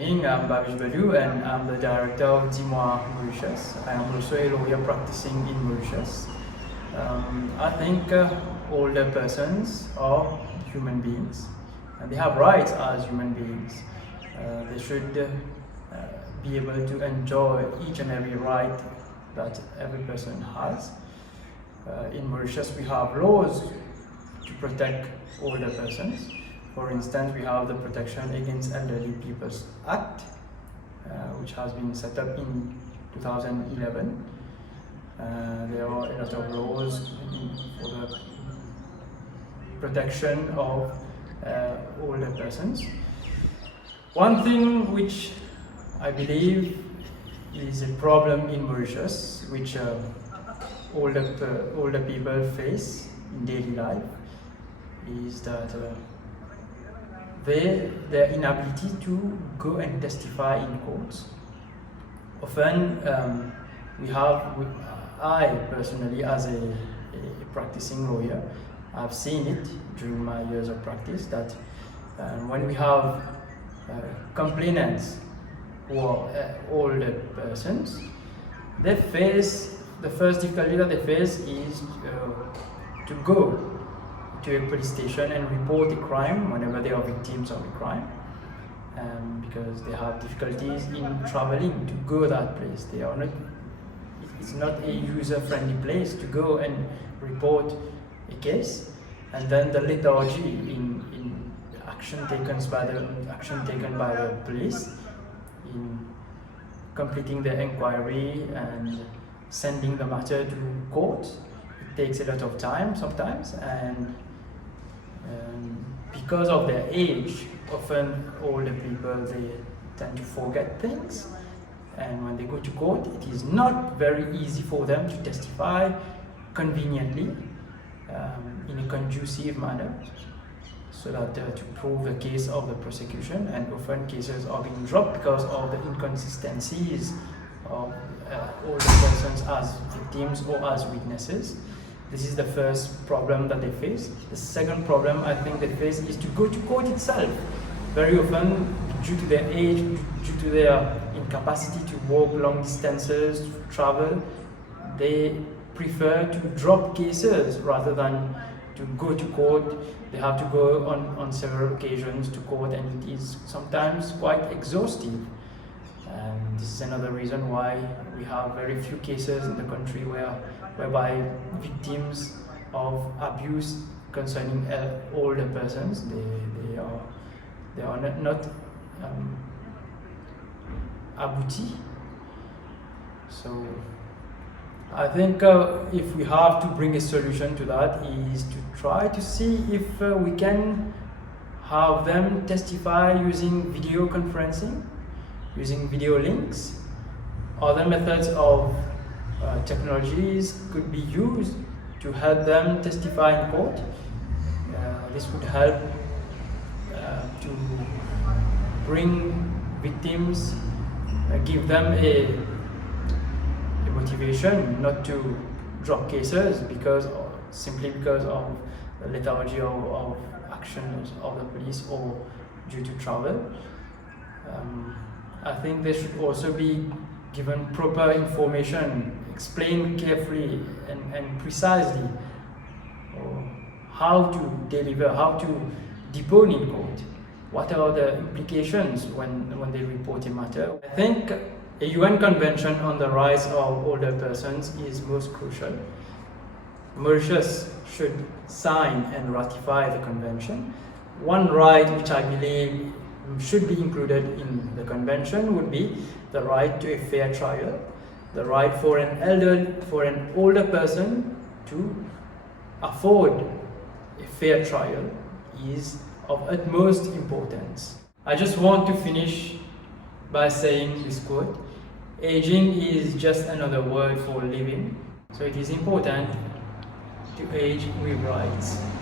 I'm Bhavish Budhoo and I'm the director of Dis-Moi, Mauritius. I am also a lawyer practicing in Mauritius. I think older persons are human beings and they have rights as human beings. They should be able to enjoy each and every right that every person has. In Mauritius we have laws to protect older persons. For instance, we have the Protection Against Elderly People's Act, which has been set up in 2011. There are a lot of laws for the protection of older persons. One thing which I believe is a problem in Mauritius, which older people face in daily life, is that their inability to go and testify in courts. Often I personally, as a practicing lawyer, I've seen it during my years of practice that when we have complainants who are older persons, they face, the first difficulty that they face is to go to a police station and report a crime whenever they are victims of a crime, because they have difficulties in traveling to go that place. It's not a user-friendly place to go and report a case, and then the lethargy in action taken by the police in completing the inquiry and sending the matter to court. It takes a lot of time sometimes, and because of their age, often older people, they tend to forget things, and when they go to court, it is not very easy for them to testify conveniently in a conducive manner, so that to prove the case of the prosecution. And often cases are being dropped because of the inconsistencies of older persons as victims or as witnesses. This is the first problem that they face. The second problem I think they face is to go to court itself. Very often, due to their age, due to their incapacity to walk long distances, to travel, they prefer to drop cases rather than to go to court. They have to go on several occasions to court, and it is sometimes quite exhaustive. And this is another reason why we have very few cases in the country whereby victims of abuse concerning older persons, they are not abouti. So I think if we have to bring a solution to that, is to try to see if we can have them testify using video conferencing, using video links. Other methods of technologies could be used to help them testify in court. This would help to bring victims, give them a motivation not to drop cases simply because of the lethargy of actions of the police or due to travel. I think they should also be given proper information, explained carefully and precisely how to deliver, how to depone in court. What are the implications when they report a matter? I think a UN Convention on the Rights of Older Persons is most crucial. Mauritius should sign and ratify the convention. One right which I believe should be included in the convention would be the right to a fair trial. The right for an older person to afford a fair trial is of utmost importance. I just want to finish by saying this quote: aging is just another word for living, so it is important to age with rights.